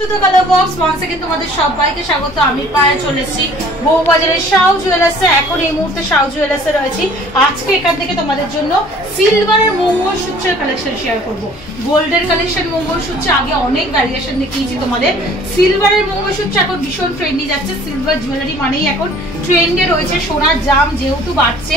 Two the colour box once again তোমাদের সবাইকে স্বাগত। আমি পায়ে চলেছি বউবাজারের শাও জুয়েলার্সে। এখন এই মুহূর্তে শাও জুয়েলার্সে রয়েছি। আজকে এখান থেকে তোমাদের জন্য সিলভারের মঙ্গলসূত্রের কালেকশন শেয়ার করব। গোল্ডের কালেকশন মঙ্গলসূত্র আগে অনেক ভ্যারিয়েশন দেখিয়েছি তোমাদের। সিলভারের মঙ্গলসূত্র এখন ভীষণ ট্রেন্ডি যাচ্ছে। সিলভার জুয়েলারি মানেই এখন ট্রেন্ডে রয়েছে। সোনার দাম যেহেতু বাড়ছে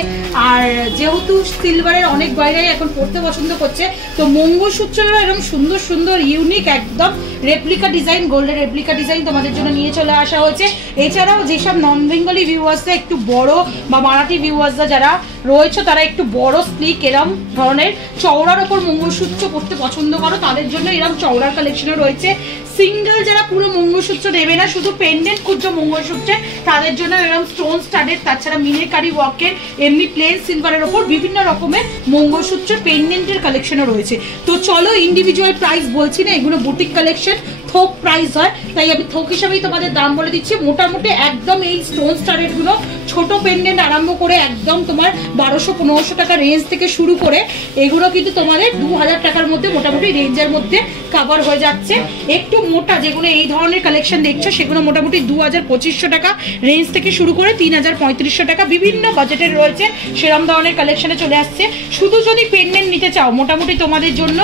আর যেহেতু সিলভারের অনেক বাইরেই এখন পড়তে পছন্দ করছে, তো মঙ্গলসূত্রেরও এরকম সুন্দর সুন্দর ইউনিক একদম রেপ্লিকা ডিজাইন, গোল্ডের রেপ্লিকা ডিজাইন তোমাদের জন্য নিয়ে চলে আসা হয়েছে। এছাড়াও যেসব নন বেঙ্গলি ভিউয়ার্সরা একটু বড় বা মারাঠি ভিউয়ার্সরা যারা রয়েছে তারা একটু বড় স্লিক এরম ধরনের চওড়ার ওপর মঙ্গলসূত্র পরতে পছন্দ করো, তাদের জন্য এরম চওড়ার কালেকশনও রয়েছে। সিঙ্গেল যারা পুরো মঙ্গলসূত্র নেবে না, শুধু পেন্ডেন্ট খুঁজছো মঙ্গলসূত্রে, তাদের জন্য এরকম স্টোন স্টাডেড, তাছাড়া মিনেকারি ওয়ার্কের এমনি প্লেন সিলভারের ওপর বিভিন্ন রকমের মঙ্গলসূত্র পেন্ডেন্টের কালেকশনও রয়েছে। তো চলো, ইন্ডিভিজুয়াল প্রাইস বলছি না, এগুলো বুটিক কালেকশন, থোক প্রাইস হয়, তাই আমি থোক হিসাবেই তোমাদের দাম বলে দিচ্ছি। মোটামুটি একদম এই স্টোন স্টাডেড গুলো ছোট পেন্ডেন্ট আরম্ভ করে একদম তোমার 1200-1500 টাকা রেঞ্জ থেকে শুরু করে এগুলো কিন্তু তোমাদের 2000 টাকার মধ্যে মোটামুটি রেঞ্জের মধ্যে কাভার হয়ে যাচ্ছে। একটু মোটা যেগুলো এই ধরনের কালেকশন দেখছো সেগুলো মোটামুটি 2000-2500 টাকা রেঞ্জ থেকে শুরু করে 3000-3500 টাকা বিভিন্ন বাজেটের রয়েছে, সেরকম ধরনের কালেকশনে চলে আসছে। শুধু যদি পেন্ডেন্ট নিতে চাও মোটামুটি তোমাদের জন্য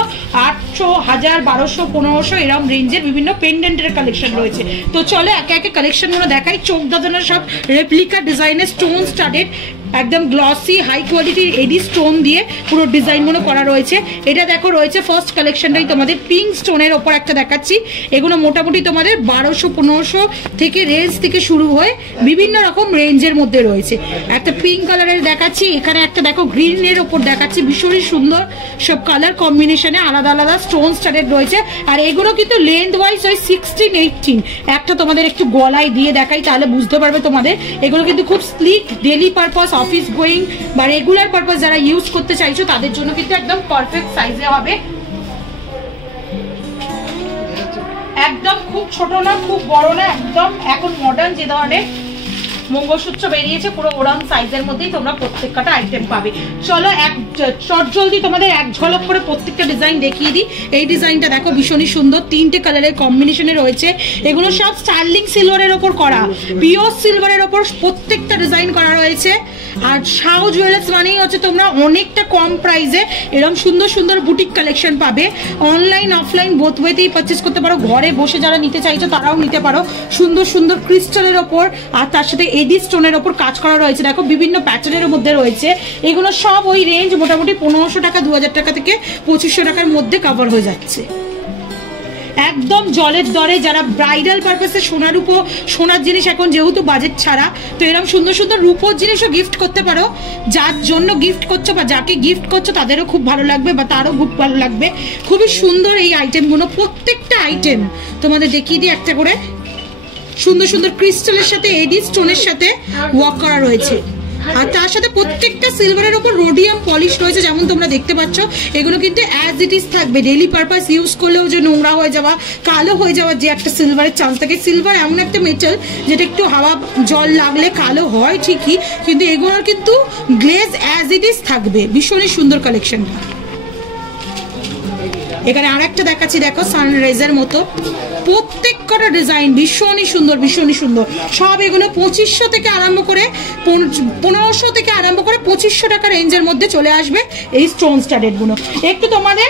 800, 1000, 1200, 1500 এরকম রেঞ্জের বিভিন্ন পেন্ডেন্টের কালেকশন রয়েছে। তো চলো একে একে কালেকশনগুলো দেখাই। চোখ দাদানোর সব রেপ্লিকা ডিজাইনের স্টোন স্টাডেড একদম গ্লসি হাই কোয়ালিটির এডি স্টোন দিয়ে পুরো ডিজাইনগুলো করা রয়েছে। এটা দেখো রয়েছে ফার্স্ট কালেকশনটাই তোমাদের পিঙ্ক স্টোনের ওপর একটা দেখাচ্ছি। এগুলো মোটামুটি তোমাদের 1200-1500 থেকে রেঞ্জ থেকে শুরু হয়ে বিভিন্ন রকম রেঞ্জের মধ্যে রয়েছে। একটা পিঙ্ক কালারের দেখাচ্ছি, এখানে একটা দেখো গ্রিনের ওপর দেখাচ্ছি, ভীষণই সুন্দর সব কালার কম্বিনেশনে আলাদা আলাদা স্টোন স্টাডেড রয়েছে। আর এগুলো কিন্তু লেন্থ ওয়াইজ ওই 16-18। একটা তোমাদের একটু গলায় দিয়ে দেখাই তাহলে বুঝতে পারবে তোমাদের। এগুলো কিন্তু খুব slick, daily purpose, office going বা রেগুলার পারপাস যারা ইউজ করতে চাইছো তাদের জন্য কিন্তু একদম পারফেক্ট সাইজে হবে। একদম খুব ছোট না, খুব বড় না, একদম এখন মডার্ন যে ধরনের মঙ্গলসূত্র বেরিয়েছে পুরো ওরাম সাইজের মধ্যেই তোমরা প্রত্যেকটা আইটেম পাবে। চলো এক চটজলদি তোমাদের এক ঝলক করে প্রত্যেকটা ডিজাইন দেখিয়ে দিই। এই ডিজাইনটা দেখো ভীষণই সুন্দর, 3টে কালারের কম্বিনেশনে রয়েছে। এগুলো সব স্টার্লিং সিলভারের ওপর করা, পিওর সিলভারের ওপর প্রত্যেকটা ডিজাইন করা রয়েছে। আর শাও জুয়েলার্স মানেই হচ্ছে তোমরা অনেকটা কম প্রাইসে এরকম সুন্দর সুন্দর বুটিক কালেকশন পাবে। অনলাইন অফলাইন বোথ ওয়েতেই পারচেস করতে পারো। ঘরে বসে যারা নিতে চাইছো তারাও নিতে পারো। সুন্দর সুন্দর ক্রিস্টালের ওপর আর তার সাথে এডি স্টোনের ওপর কাজ করা রয়েছে। দেখো বিভিন্ন প্যাটার্নের মধ্যে রয়েছে। এগুলো সব ওই রেঞ্জ মোটামুটি 1500 টাকা, 2000 টাকা থেকে 2500 টাকার মধ্যে কভার হয়ে যাচ্ছে। একদম জলের দরে যারা ব্রাইডাল পারপাসে সোনার জিনিস এখন যেহেতু বাজেট ছাড়া, তো এরকম সুন্দর সুন্দর রূপোর জিনিসও গিফট করতে পারো। যার জন্য গিফট করছো বা যাকে গিফট করছো তাদেরও খুব ভালো লাগবে বা তারও খুব ভালো লাগবে। খুবই সুন্দর এই আইটেমগুলো, প্রত্যেকটা আইটেম তোমাদের দেখিয়ে দিই একটা করে। সুন্দর সুন্দর ক্রিস্টালের সাথে এডি স্টোনের সাথে ওয়ার্ক করা রয়েছে। আর তার সাথে প্রত্যেকটা সিলভারের উপর রোডিয়াম পলিশ রয়েছে, যেমন তোমরা দেখতে পাচ্ছ। এগুলো কিন্তু অ্যাজ ইট ইজ থাকবে। ডেলি পারপাস ইউজ করলেও যে নোংরা হয়ে যাওয়া, কালো হয়ে যাওয়ার যে একটা সিলভারের চান্স থাকে। সিলভার এমন একটা মেটাল যেটা একটু হাওয়া জল লাগলে কালো হয় ঠিকই, কিন্তু এগুলোর কিন্তু গ্লেজ অ্যাজ ইট ইজ থাকবে। ভীষণই সুন্দর কালেকশনটা। এখানে আর একটা দেখাচ্ছি, দেখো সানরাইজের মতো প্রত্যেক কটা ডিজাইন ভীষণই সুন্দর, ভীষণই সুন্দর। সব এগুলো 2500 থেকে আরম্ভ করে 1500 থেকে আরম্ভ করে 2500 টাকা রেঞ্জের মধ্যে চলে আসবে এই স্টোন স্টাডেড গুলো। একটু তোমাদের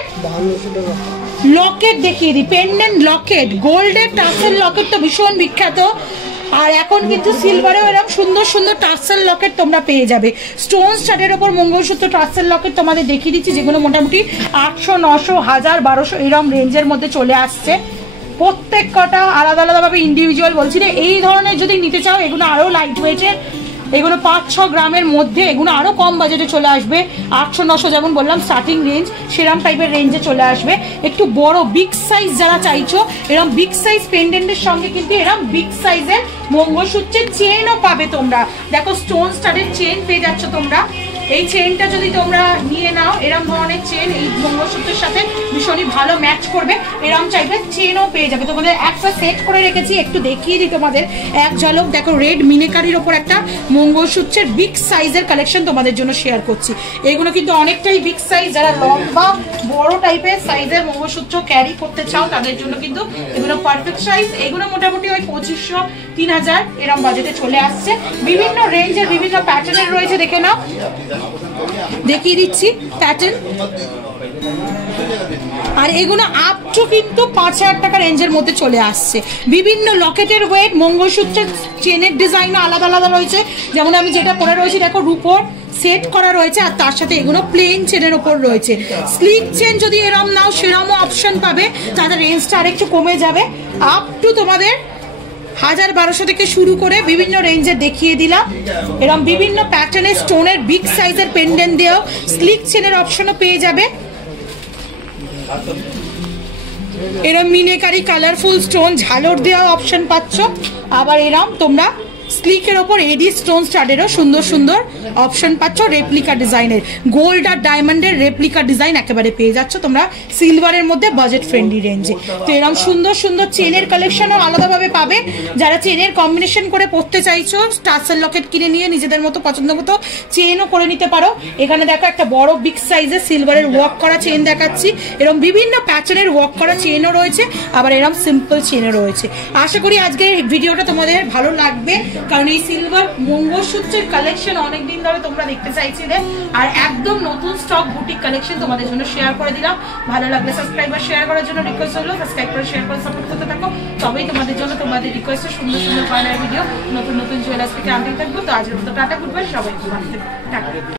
লকেট দেখিয়ে দিই, পেন্ডেন্ট লকেট, গোল্ডের টাসেল লকেট তো ভীষণ বিখ্যাত। আর এখন কিন্তু সিলভারেও এরকম সুন্দর সুন্দর টাসেল লকেট তোমরা পেয়ে যাবে। স্টোন স্টাডের ওপর মঙ্গলসূত্র টাসেল লকেট তোমাদের দেখিয়ে দিচ্ছি, যেগুলো মোটামুটি 800, 900, 1000, 1200 এরকম রেঞ্জের মধ্যে চলে আসছে। প্রত্যেক কটা আলাদা আলাদাভাবে ইন্ডিভিজুয়াল বলছি না। এই ধরনের যদি নিতে চাও এগুলো আরও লাইট ওয়েটের, এগুলো 5-6 গ্রামের মধ্যে, এগুলো আরও কম বাজেটে চলে আসবে। 800-900 যেমন বললাম স্টার্টিং রেঞ্জ, সেরকম টাইপের রেঞ্জে চলে আসবে। একটু বড় বিগ সাইজ যারা চাইছো, এরকম বিগ সাইজ পেন্ডেন্টের সঙ্গে কিন্তু এরকম বিগ সাইজের মঙ্গলসূত্রের চেনও পাবে তোমরা। দেখো স্টোন স্টাডের চেন পেয়ে যাচ্ছ তোমরা। এই চেনটা যদি তোমরা নিয়ে নাও, এরম ধরনের চেন এই মঙ্গলসূত্রের সাথে ভীষণই ভালো ম্যাচ করবে। এরম চাইবে চেনও পেয়ে যাবে। তোমাদের একটা সেট করে রেখেছি, একটু দেখিয়ে দিই তোমাদের এক ঝলক। দেখো রেড মিনেকারির ওপর একটা মঙ্গলসূত্রের বিগ সাইজের কালেকশন তোমাদের জন্য শেয়ার করছি। এগুলো কিন্তু অনেকটাই বিগ সাইজ, যারা লম্বা বড় টাইপের সাইজের মঙ্গলসূত্র ক্যারি করতে চাও তাদের জন্য কিন্তু এগুলো পারফেক্ট সাইজ। এগুলো মোটামুটি ওই 2500 3000 এরম বাজেটে চলে আসছে। বিভিন্ন রেঞ্জের বিভিন্ন প্যাটার্নের রয়েছে, দেখে নাও, দেখিয়ে দিচ্ছি প্যাটার্ন। আর এগুলো আপ টু কিন্তু 5000 টাকা রেঞ্জের মধ্যে চলে আসছে। বিভিন্ন লকেটের ওয়েট, মঙ্গলসূত্রের চেনের ডিজাইনও আলাদা আলাদা রয়েছে। যেমন আমি যেটা পরে রয়েছি দেখো রূপোর সেট করা রয়েছে, আর তার সাথে এগুলো প্লেন চেনের ওপর রয়েছে। স্লিক চেন যদি এরম নাও সেরমও অপশন পাবে, তাদের রেঞ্জটা আরেকটু কমে যাবে। আপ টু তোমাদের 1000-1200 থেকে শুরু করে বিভিন্ন রেঞ্জে দেখিয়ে দিলাম। এরকম বিভিন্ন প্যাটার্নের স্টোনের বিগ সাইজের পেন্ডেন্ট দিয়েও স্লিক চেনের অপশনও পেয়ে যাবে। এরকম মিনেকারি কালারফুল স্টোন ঝালর দেওয়া অপশন পাচ্ছ। আবার এরকম তোমরা স্লিকের ওপর এডি স্টোন স্টাডেরও সুন্দর সুন্দর অপশন পাচ্ছ। রেপ্লিকা ডিজাইনের গোল্ড আর ডায়মন্ডের রেপ্লিকা ডিজাইন একেবারে পেয়ে যাচ্ছ তোমরা সিলভারের মধ্যে বাজেট ফ্রেন্ডলি রেঞ্জে। তো এরকম সুন্দর সুন্দর চেনের কালেকশনও আলাদাভাবে পাবে। যারা চেনের কম্বিনেশন করে পরতে চাইছো, টার্সেল লকেট কিনে নিয়ে নিজেদের মতো পছন্দ মতো চেনও করে নিতে পারো। এখানে দেখো একটা বড় বিগ সাইজের সিলভারের ওয়ার্ক করা চেন দেখাচ্ছি। এরকম বিভিন্ন প্যাটার্নের ওয়ার্ক করা চেনও রয়েছে, আবার এরকম সিম্পল চেনও রয়েছে। আশা করি আজকের ভিডিওটা তোমাদের ভালো লাগবে, কারণ এই সিলভার মঙ্গলসূত্রের কালেকশন অনেকদিন ধরে তোমরা দেখতে চাইছিলে, আর একদম নতুন স্টক বুটিক কালেকশন তোমাদের জন্য শেয়ার করে দিলাম। ভালো লাগলে সাবস্ক্রাইব আর শেয়ার করার জন্য রিকোয়েস্ট হলো, সাবস্ক্রাইব করে শেয়ার করে সাপোর্ট করতে থাকো। তবেই তোমাদের জন্য তোমাদের রিকোয়েস্টে সুন্দর সুন্দর ফাইনাল ভিডিও নতুন নতুন জুয়েলার্স থেকে আনতে থাকবো। তো আজকের মতো টাটা, গুড বাই, সবাই ভালো থেকো, টাটা।